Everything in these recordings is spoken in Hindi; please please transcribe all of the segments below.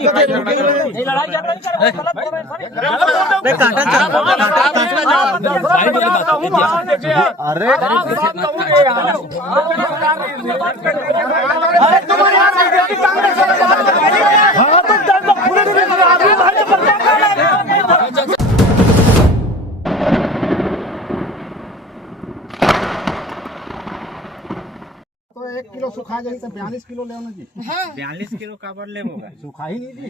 लड़ाई अरे तो 1 किलो सुखा जाए तो 42 किलो लेना जी। हाँ। 42 किलो काबर ले होगा सुखा ही नहीं जी।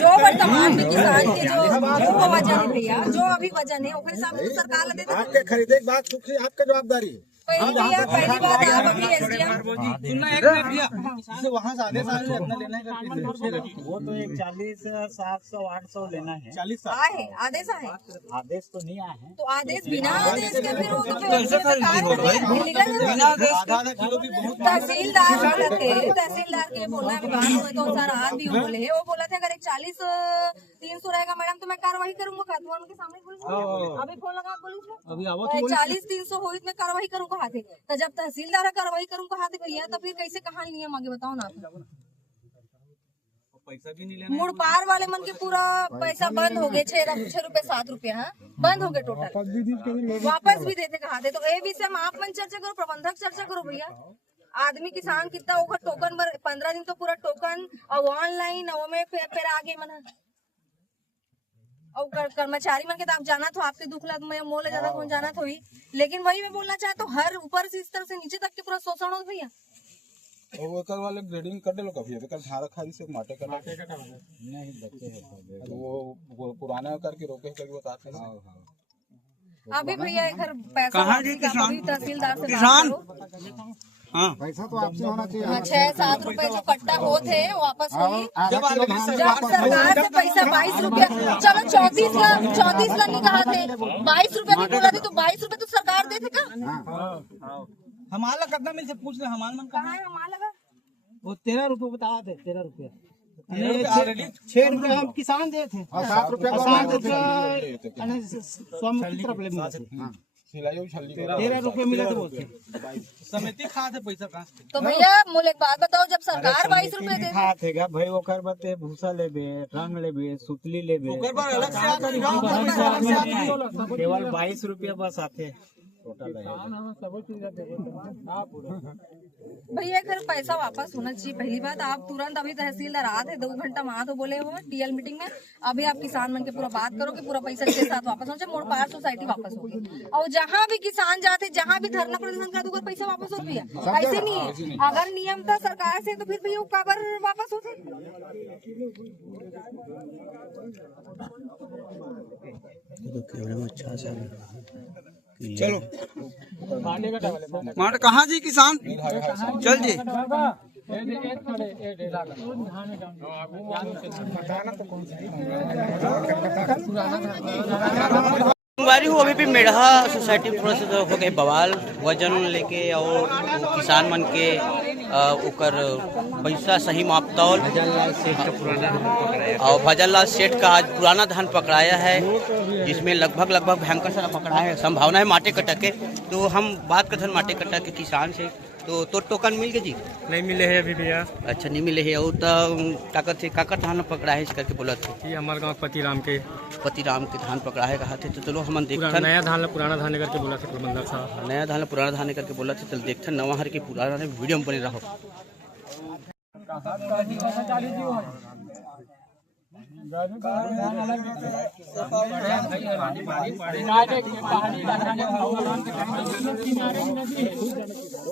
जो वर्तमान में किसान के जो वजन है भैया, जो अभी वजन है वो हिसाब से सरकार दे देती। आपके खरीदे के बाद सुखी आपका जवाबदारी है। पहली बात आप अभी एसडीएम वहाँ से आदेश अपना लेना है वो तो 40 700 800 लेना है। 40 आए आदेश आए, आदेश तो नहीं आए हैं। तो आदेश बिना आदेश के फिर वो तहसीलदार के बोलना विभाग में तो सारा हाथ भी बोले है। वो बोला था अगर 40 300 रहेगा मैडम तो मैं कार्रवाई करूंगा। खातवा उनके सामने पुलिस अभी फोन लगा पुलिस 40 300 हो मैं कार्रवाई करूंगा हाथे। तो जब तहसीलदार कार्रवाई करूंगा हाथे भैया तो फिर कैसे कहाँ नियम आगे बताओ ना आप। पैसा भी नहीं लेना। मुड़पार वाले मन के पूरा पैसा बंद हो गए 6 रुपए 7 रुपए हाँ बंद हो गए टोटल। वापस भी देते कहा थे। तो ये विषय में आप मन चर्चा करो, प्रबंधक चर्चा करो भैया। आदमी किसान कितना होगा टोकन 15 दिन तो पूरा टोकन और ऑनलाइन और में फिर आगे मना और कर्मचारी मन के तो आप जाना तो आपके दुख लग में मोले ज्यादा कौन जाना तो ही। लेकिन वही मैं बोलना चाहता हूँ हर ऊपर से इस तरह से नीचे तक के पूरा शोषण हो भैया। वो कल वाले ग्रेडिंग कर दे लो कभी कल धारा खाली से माटे का नहीं बच्चे हैं वो पुराना करके रोके करके बताते हैं। अभी भैया एक पैसा तहसीलदार से किसान हाँ पैसा तो आपसे होना चाहिए। 6-7 रुपए जो कट्टा होते हैं वापस हुई जब सरकार से पैसा 22 रुपए चलो 34 ला नहीं कहा थे 22 रुपए भी बोला थे तो 22 रुपए तो सरकार देते का। हमारा कितना मिल से पूछ ले हमारा मन कहाँ है हमारा वो 13 रुपए बता थे 13 रुपए 6 रुपए हम किसान दे थे 7 रुपए स्वामी की तरफ ले 13 रुपए मिले थे बोलते समिति खा थे पैसा कहाँ से। तो भैया मुझे एक बात बताओ जब सरकार 22 रुपए दे खा थेगा भाई ओकर बते भूसा लेबे रंग लेबे सुतली लेबे केवल 22 रुपया बस आते भैया घर पैसा वापस होना चाहिए। पहली बात आप तुरंत अभी तहसीलदार आते 2 घंटा वहाँ तो बोले हो टीएल मीटिंग में। अभी आप किसान मन के पूरा बात करो कि पूरा पैसा 6-7 वापस हो मोड़ पार सोसाइटी वापस होगी। और जहाँ भी किसान जाते जहाँ भी धरना प्रदर्शन कर दूंगा पैसा वापस हो भैया। ऐसे नहीं है अगर नियम था सरकार से तो फिर भैया काबर वापस होते। चलो मार कहाँ जी किसान चल जी हो अभी भी मेढ़ा सोसाइटी में थोड़ा सा हो गए बवाल वजन लेके और किसान मन के ओकर पैसा सही मापतौल और भजनलाल सेठ का आज पुराना धान पकड़ाया है जिसमें लगभग भयंकर सारा पकड़ा है। संभावना है माटे कटा के। तो हम बात करते हैं माटे कटा के किसान से तो टोकन मिल गए जी नहीं मिले है अभी भैया। अच्छा नहीं मिले है और ताकत से काकर धान पकड़ा है करके बोला थे। ये हमारे गाँव पतिराम के धान पकड़ा है कहा थे। तो चलो हम देखते नया धान पुराना धान करके बोला था प्रबंधक साहब। नया धान पुराना धान करके बोला था। चल देखते नवा हर के पुराना वीडियो में बने रहो।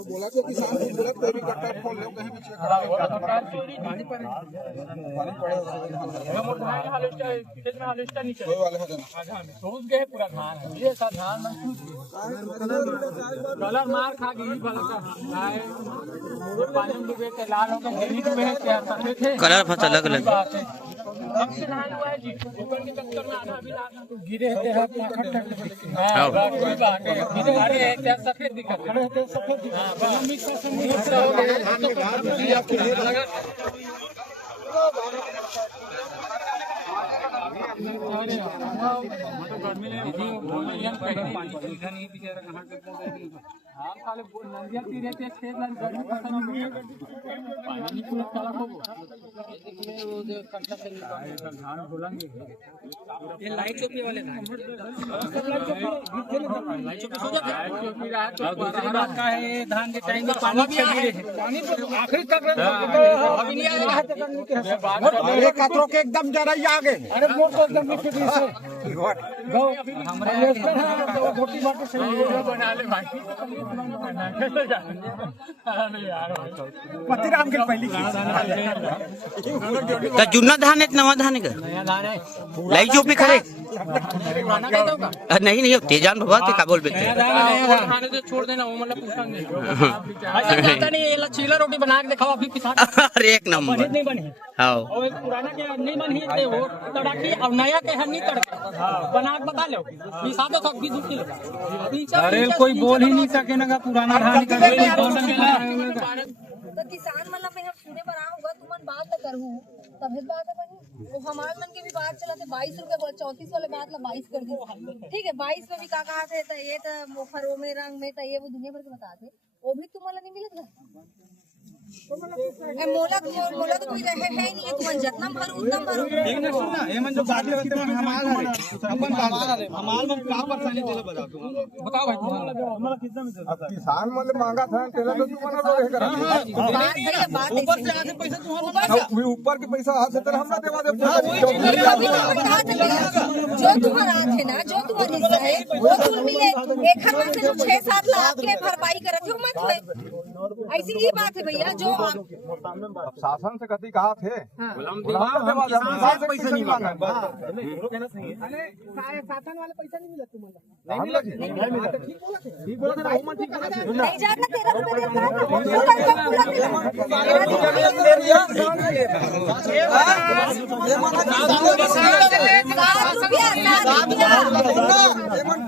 बोला तो किसान बोला कोई भी कट्टा खोल लो कहीं भी कोई वाले हो पूरा धान है ये सब धान कलर मार खा गई पानी में डूबे के लाल हो गए कलर फसल अलग अलग गिरे सफेद दिखा हाँ खाली नदिया तीरे के खेत ला गर्मी फसल नहीं है पानी नहीं पूरा चला हो इसमें वो जो कंटा से धान बोलेंगे ये लाइट चौकी वाले धान लाइट चौकी सो जाते लाइट चौकी रहा तो बात का है धान के टाइम में पानी भी पानी आखिरी तक अभी नहीं आया ये कतरों के एकदम जरा ही आगे अरे मोर को एकदम नीचे से गो हमरे छोटी बात से बना ले भाई पतिराम के पहली तो जुन्ना धान है नवा धान है का लाई चौपी खड़े नहीं नहीं तेजान बाबा के काबुल बेचते खाने से छोड़ देना वो मतलब पूछेंगे ऐसा नहीं ये लच्छीला रोटी बना के दिखाओ अभी पिसा अरे एक नंबर नहीं बनी हाँ और एक पुराना के नहीं बनी है वो तड़की और नया के है नहीं तड़का बना के बता लो पिसा दो 20 किलो अरे कोई बोल ही नहीं सके ना पुराना धान का तो किसान मतलब में हम सुने पर आऊंगा तुमन बात न करहूं तभी बात है बनी वो हमार मन के भी बात चला थे 22 रुपए बोल 34 वाले बात ला 22 कर दी ठीक है 22 में भी का कहा थे तो ये तो मोफरो में रंग में तो ये वो दुनिया भर के बताते वो भी तुम्हारा नहीं मिलत है मोला तो कोई रहे है नहीं है तुम जितना भरो उतना भरो एक ना सुनना एमन जो बात है कितना हमारा है अपन हमारा है हमाल में का परेशानी देले बताओ भाई हमारा कितना में किसान वाले मांगा था तेरा तो तू बना रहे करा बात ऊपर से आधे पैसा तुम्हारा ऊपर के पैसा हाथ से तेरा हमरा देवा दे जो तुम्हारा थे ना जो तुम्हारा हिस्सा है वो तुम मिले एक हाथ में जो 6-7 लाख के भरपाई कर रखे हो मत हुए ऐसी ही बात है भैया जो शासन से कभी कहा थे पैसा नहीं मांगा शासन वाले पैसा नहीं मिला तुम्हारा ठीक बोला था वो ठीक बोला नहीं जाना 13 रुपए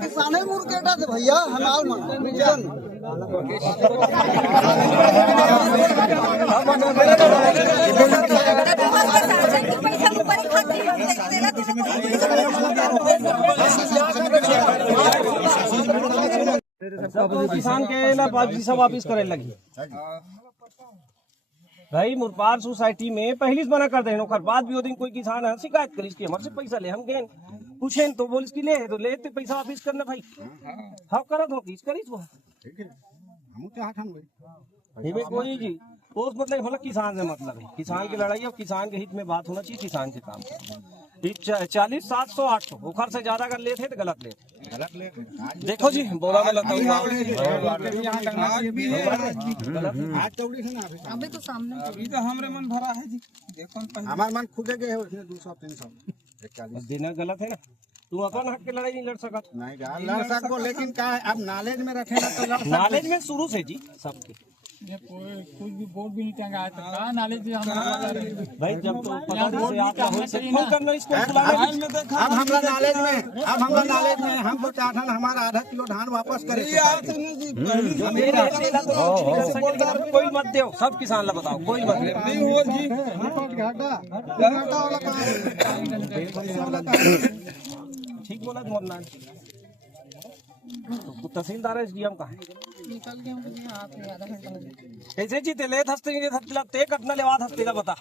किसाने मुर्गेटा थे भैया हमाल मन किसान के ना पैसा वापिस करे लगी भाई मुरपार सोसाइटी में पहली से मना कर दे बाद भी वो दिन कोई किसान है शिकायत करी इसकी हमारे से पैसा ले हम गए पूछे तो बोल इसकी ले तो ले तो पैसा वापिस करना भाई हाँ करत हो किस करी कोई जी तो मतलब मतलब किसान से मतलब है किसान की लड़ाई और किसान के हित में बात होना चाहिए किसान के काम 40 700 800 बुखार से ज्यादा अगर लेते तो गलत लेते देखो जी बोला गलत अभी तो सामने अभी तो हमारे मन भरा है जी देखो हमारे मन खुदे गए उसने 200-300 देना गलत है ना तू अपन हक के लड़ाई नहीं लड़ सकता नहीं लड़ सकते लेकिन क्या है अब नॉलेज में रखेगा तो नॉलेज में शुरू से जी सबके ये कुछ भी बोर्ड भी नहीं टंगा है तो कहाँ नॉलेज हमारा भाई जब तो पता से आप फोन करना इसको अब हमरा नॉलेज में हम तो चाहते हैं हमारा आधा किलो धान वापस करे कोई मत दो सब किसान ला बताओ कोई मत ठीक बोला मोहन तहसीलदार है डीएम का है निकल गए मुझे हाथ में आधा घंटा लगे कैसे जीते ले हस्ते ते कतना लेवात हस्ते का बता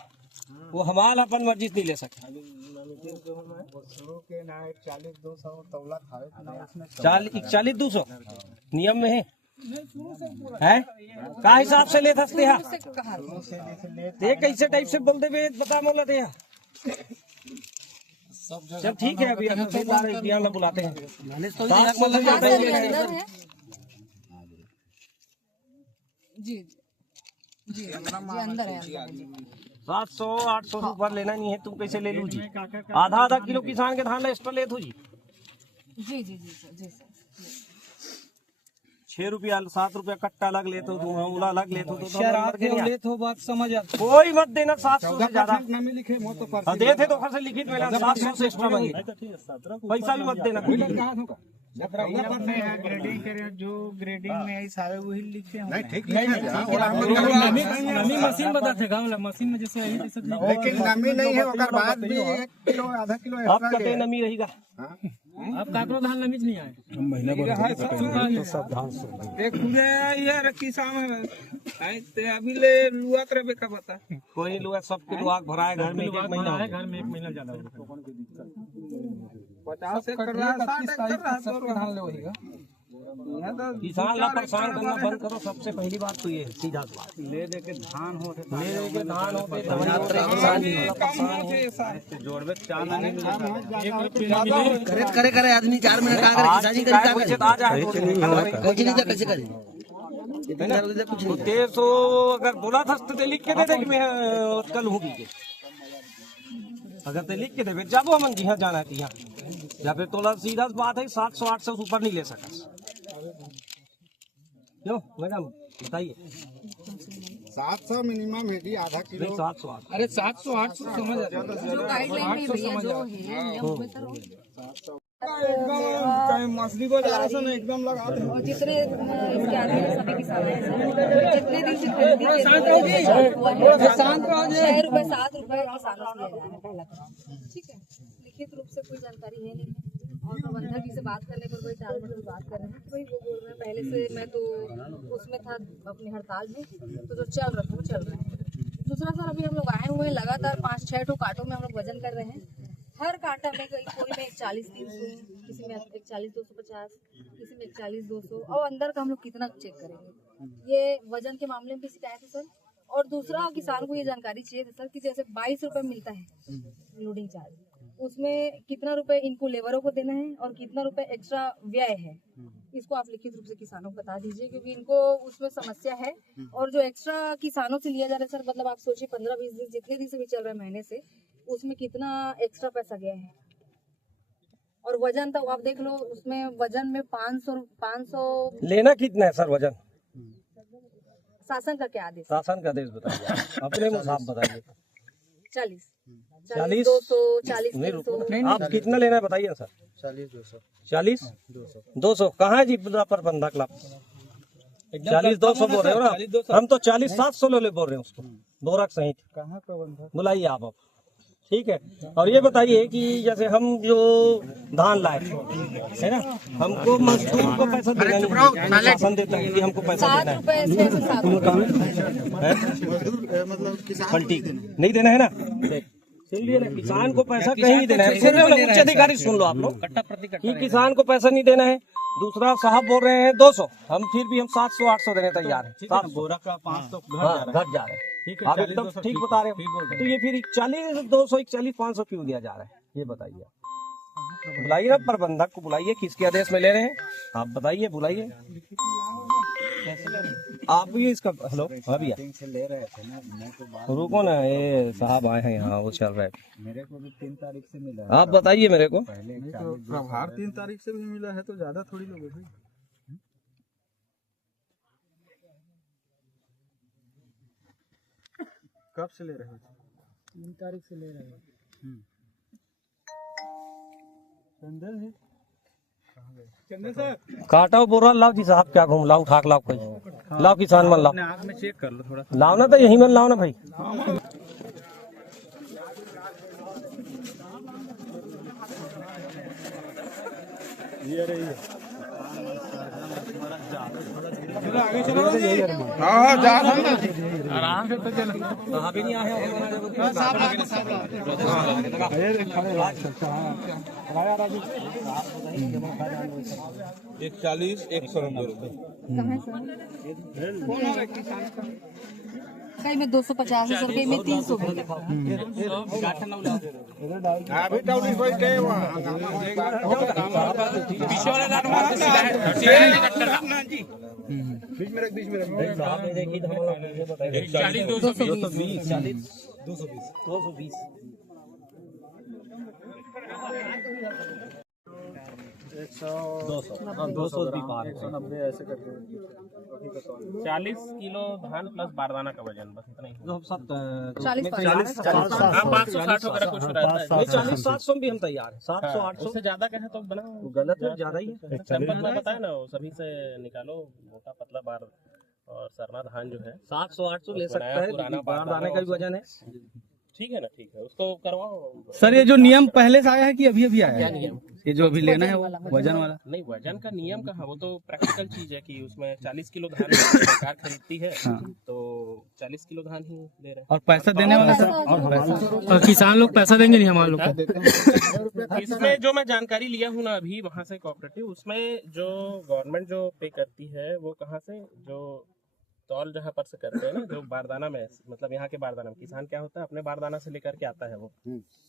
वो हमारा अपन मर्जी नहीं ले सकते 40-200 नियम में है का हिसाब से ले हस्ते है ते कैसे टाइप से बोल दे बता मोला दे चल ठीक है अभी तहसीलदार बुलाते हैं जी जी अंदर है 700-800 ऊपर लेना नहीं है तुम कैसे ले लू जी आधा किलो किसान के धान एक्स्ट्रा ले जी जी जी जी सर जी सर 6 रुपया 7 रुपया कट्टा अलग लेते हो तुम अलग लेते हो तो बात समझ आती कोई मत देना 700 से ज्यादा दे थे तो से लिखित में 700 से एक्स्ट्रा मांगे पैसा भी मत देना ग्रेडिंग करे जो ग्रेडिंग में आई सारे वही लिखे नहीं ठीक नमी मशीन बताते गाँव मशीन में जैसे लेकिन नमी नहीं है बाद भी 1 किलो आधा किलो अब कटे नमी रहेगा अब काकरो धान नमीच नहीं आए महीना भर सब धान एक पूरे ये किसान है ते अभी ले लुआ करे का बता कोई नहीं लुआ, सब लुआ भराए घर में 1 महीना हो गया। घर में 1 महीना ज्यादा 50 कर रहा 60 कर रहा तो धान ले वही का किसान ला परेशान करना बंद करो। सबसे पहली बात तो ये है, सीधा बात ले दे के धान होते ले के धान होते जोड़वे चांद नहीं करे करे आदमी 4 महीने का करे किसानी करी का करे कुछ नहीं कैसे करे इतना कुछ नहीं। 1300 अगर बोला था तो लिख के दे दे कि मैं कल हूँ की अगर ते लिख के दे जाबो हम जहाँ जाना है यहाँ या फिर तोला सीधा बात है 700-800 से ऊपर नहीं ले सका। क्यों मैडम बताइए 700 मिनिमम है जी, आधा किलो। 700 अरे 700 800 समझ आ जाता जो गाइडलाइन में भैया जो है नियम में सर एकदम मछली को जा रहा ना एकदम लगा दे और जितने इसके आगे सभी किसान हैं सर, जितने दिन से खरीदी के शांत रहो 6 रुपए 7 रुपए किसानों से ले रहा है पहला ठीक है। लिखित रूप से कोई जानकारी है नहीं और प्रबंधक जी से बात करने पर कोई टालमटोल की बात कर रहे हैं। वही वो बोल रहे हैं पहले से मैं तो उसमें था अपनी हड़ताल में, तो जो चल रहा था वो चल रहा है। दूसरा सर अभी हम लोग आए हुए हैं लगातार 5-6 ठो कांटों में हम लोग वजन कर रहे हैं। हर कांटा में कोई में 41-300, किसी में 41-250, किसी में 41-200 और अंदर का हम लोग कितना चेक करेंगे। ये वजन के मामले में भी शिकायत है सर। और दूसरा किसान को ये जानकारी चाहिए थी सर कि जैसे 22 रुपए मिलता है लोडिंग चार्ज, उसमें कितना रुपए इनको लेबरों को देना है और कितना रुपए एक्स्ट्रा व्यय है, इसको आप लिखित रूप से किसानों को बता दीजिए क्योंकि इनको उसमें समस्या है। और जो एक्स्ट्रा किसानों से लिया जा रहा है सर, मतलब आप सोचिए 15-20 दिन जितने दिन से भी चल रहा है महीने से, उसमें कितना एक्स्ट्रा पैसा गया है। और वजन तो आप देख लो, उसमें वजन में 500 लेना कितना है सर वजन? शासन का क्या आदेश? शासन का आदेश बताइए, अपने मुसाफ बताइए। 40 40 200 40 नहीं 300 रुको, आप कितना लेना है बताइए सर। 40 200 कहाँ है जी प्रबंधक लाभ? 40-200 बोल रहे हो ना, हम तो 40-700 ले बोल रहे हैं उसको, बोरक सहित। कहाँ प्रबंधक? बुलाइए आप ठीक है। और ये बताइए कि जैसे हम जो धान लाए है ना, हमको मजदूर को पैसा देना नहीं, शासन देता है कि हमको पैसा देना 7 रुपए 6 से 7 रुपए है, पलटी नहीं देना है ना। सुन लिए ना, किसान को पैसा कहीं नहीं देना है। सुन रहे हो ना, उच्च अधिकारी सुन लो आप लोग कि किसान को पैसा नहीं देना है। दूसरा साहब बोल रहे हैं 200, हम फिर भी हम 700-800 देने तैयार है। बोरा का 500 घट जा रहा है। आप एकदम ठीक बता रहे हो, तो ये फिर 40-200 41-500 क्यों दिया जा रहा है ये बताइए। बुलाइए ना प्रबंधक को, बुलाइए, किसके आदेश में ले रहे हैं आप बताइए, बुलाइए आप भी इसका। हेलो भैया से ले रहे थे ना, मैं तो बात रुको ना, ये साहब आए हैं यहाँ, वो चल रहा है। मेरे को भी 3 तारीख से मिला है। आप बताइए मेरे को। पहले तो प्रभार 3 तारीख से भी मिला है तो ज्यादा थोड़ी लोगे भाई। कब से ले रहे हो? 3 तारीख से ले रहे हो। चंदन है चंदन सर, काटा बोरा लाओ जी साहब, क्या घूम लाओ, उठा के लाओ, कोई लाओ किसान मन लाओ, आग में चेक कर लो थोड़ा। लाओ ना, तो यही मन लाओ ना भाई। ये रही है। आगे चलो जी। हाँ जा आराम से तो चलो। अभी नहीं आए एक 40 एक 100 रुपये। कहीं में 250 है सर, कहीं में 300 भी है। अभी टाउन कोई के वहाँ बीच में रख 220 200 भी पार है। 190 ऐसे करके 40 किलो धान प्लस बारदाना का वजन, बस इतना ही। तो हम सब 40 560 वगैरह कुछ रहता है। 40-700 भी हम तैयार है, 700-800 उससे ज्यादा कहे तो बना गलत है, ज्यादा ही है। सैंपल में बताया ना, वो सभी से निकालो, मोटा पतला बार और सरना धान जो है 700-800 ले सकता है, बारदाने का भी वजन है। ठीक है ना, ठीक है, उसको करवाओ। सर ये जो नियम पहले से आया है कि अभी अभी आया है? ये जो अभी लेना है वो वजन वाला नहीं, वजन का नियम कहाँ, वो तो प्रैक्टिकल चीज है कि उसमें 40 किलो धान सरकार खरीदती है, तो 40 किलो धान ही दे रहे हैं। और पैसा देने वाला सर, और किसान लोग पैसा देंगे नहीं हमारे लोग को। इसमें जो मैं जानकारी लिया हूँ ना अभी वहाँ से कोऑपरेटिव, उसमें जो गवर्नमेंट जो पे करती है वो कहाँ से, जो तौल जहाँ पर से करते हैं ना, जो बारदाना में, मतलब यहाँ के बारदाना में किसान क्या होता है अपने बारदाना से लेकर के आता है वो,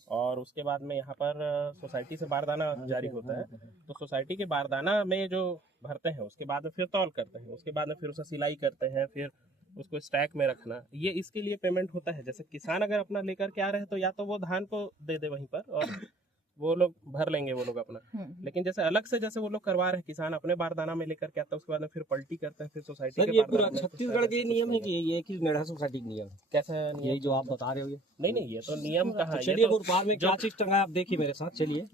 और उसके बाद में यहाँ पर सोसाइटी से बारदाना जारी होता है, तो सोसाइटी के बारदाना में जो भरते हैं उसके बाद में फिर तौल करते हैं, उसके बाद में फिर उसका सिलाई करते हैं, फिर उसको स्टैक में रखना, ये इसके लिए पेमेंट होता है। जैसे किसान अगर अपना लेकर के आ रहे हैं तो या तो वो धान को दे दे वहीं पर और वो लोग भर लेंगे वो लोग अपना, लेकिन जैसे अलग से जैसे वो लोग करवा रहे हैं, किसान अपने बारदाना में लेकर के आता है, उसके बाद में फिर पलटी करते हैं, फिर सोसाइटी के बारदाना में। छत्तीसगढ़ के नियम है कि ये कि नेड़ा सोसाइटी का नियम कैसा है नियम? यही जो आप बता रहे हो ये नहीं, ये तो नियम कहाँ है? चलिए गुरुपाल में क्या चीज टंगा है आप देखिए मेरे साथ, चलिए।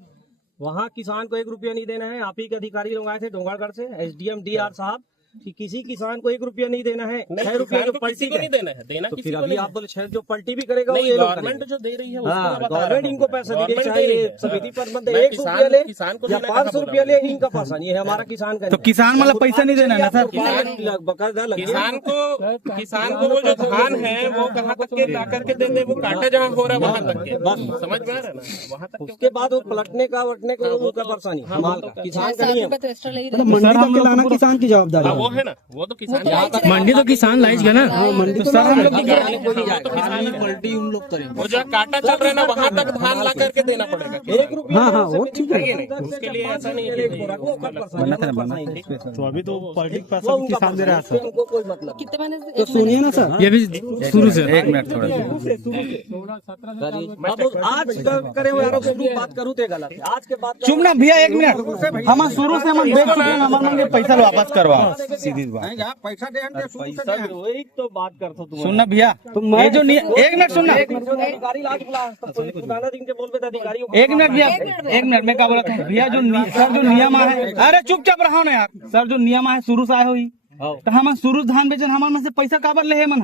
वहाँ किसान को 1 रुपया नहीं देना है। आप ही के अधिकारी लोग आए थे डोंगरगढ़ से, SDM DR साहब, कि किसी किसान को 1 रुपया नहीं देना है। 6 रुपया जो पलटी को नहीं देना है, देना तो किसी फिर को अभी नहीं आप बोले 6 जो पलटी भी करेगा वो नहीं, ये लोग गवर्नमेंट करेंगे। जो दे रही है हाँ, उसको बता रहा गवर्नमेंट हूँ। इनको पैसा दे गवर्नमेंट चाहे दे रही है। समिति पर मत मैं 1 रुपया ले किसान को या देना 500 कहाँ रुपया बोला? ले, इनका पैसा नहीं है, हमारा किसान का तो किसान मतलब पैसा नहीं देना है ना सर? किसान को वो जो धान है वो कहाँ तक के ला करके दे दे, वो कांटा जहाँ हो रहा है वहाँ तक के, समझ में आ रहा है ना, वहाँ तक उसके बाद वो पलटने का वटने का उनका परेशानी किसान का नहीं है। तो एक्स्ट्रा ले ही रहे हैं। मंडी तक लाना किसान की जवाबदारी वो है ना, वो तो किसान मंडी तो किसान लाइज ना। मंडी तो सर हम लोग पलटी उन लोग करेंगे। वो जो कांटा चल रहा है ना वहाँ तक धान ला करके देना पड़ेगा। 1 रुपया हाँ वो ठीक है। उसके लिए ऐसा नहीं है कि तो अभी तो पब्लिक पैसा भी किसान दे रहा है सर। उनको कोई मतलब कितने महीने से? तो सुनिए ना सर, ये भी शुरू से 1 मिनट थोड़ा अब आज करे हुए यारों के बात करूँ तो गलत है। आज के बाद चुप ना भैया 1 मिनट, हम शुरू से हम देख चुके हैं, हमारे पैसा वापस करवाओ, सीधी बात। पैसा दे वही तो बात करता तुम सुनना भैया, ये जो 1 मिनट सुनना, अधिकारी लाज बुला पुराना दिन के बोल पे अधिकारी 1 मिनट भैया, 1 मिनट मैं क्या बोला था भैया, जो सर जो नियम है, अरे चुपचाप रहो ना यार, सर जो नियम है शुरू से आए हुई तो हम शुरू धान बेचन हमारे में से पैसा काबर ले है मन,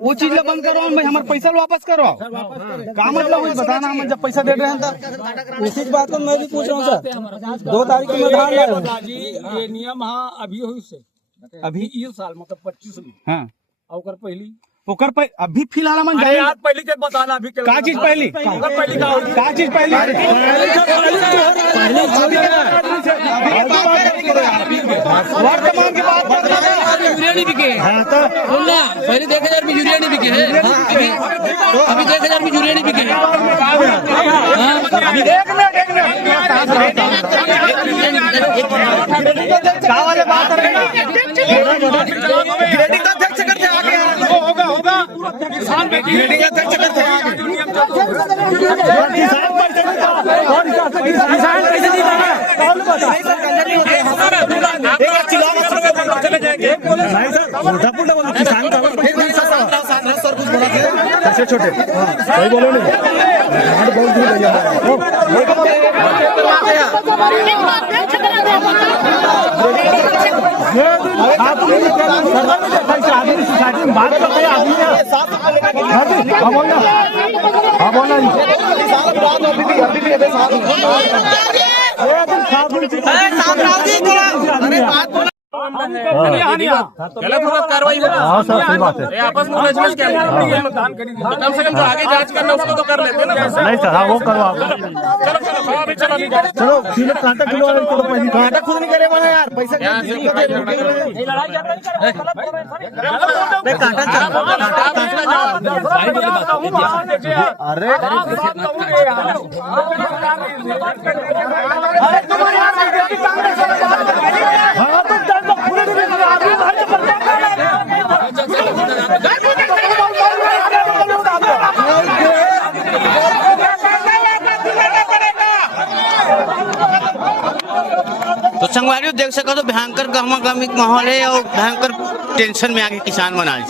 वो चीज ला बंद करवाओ, हमारे पैसा वापस करवाओ, का मतलब वही बताना, हम जब पैसा दे रहे हैं तो उसी बात को मैं भी पूछ रहा हूँ सर। 2 तारीख में धान लाए जी, ये नियम हाँ अभी हुई से अभी ये साल मतलब 25 में हाँ और पहली ओकर अभी फिलहाल मन जाए यार पहली के बताना अभी के का चीज पहली, का चीज पहली, वर्तमान की बात यूरिया नहीं बिके सुनना, पहले 1000 में यूरिया नहीं बिके है, अभी 1000 में यूरिया नहीं बिके है। 1 मिनट क्या वाले बात कर रहे हैं, होगा किसान कैसे छोटे सही बोलो नहीं बहुत सोसाइटी में बात करते हैं आदमी, गलत होगा कार्रवाई होगा। सही बात है, आपस में उलझ क्या है? तो कम से कम जो आगे जांच करना उसको तो कर लेते ना। नहीं सर, हाँ वो करवा, चलो अभी चलो चलो किलो कांटा किलो कांटा खुद नहीं करे वाला यार, पैसा अरे तो संगवारियों देख सको तो भयंकर गहमा गहमी माहौल है और भयंकर टेंशन में आगे किसान बना है।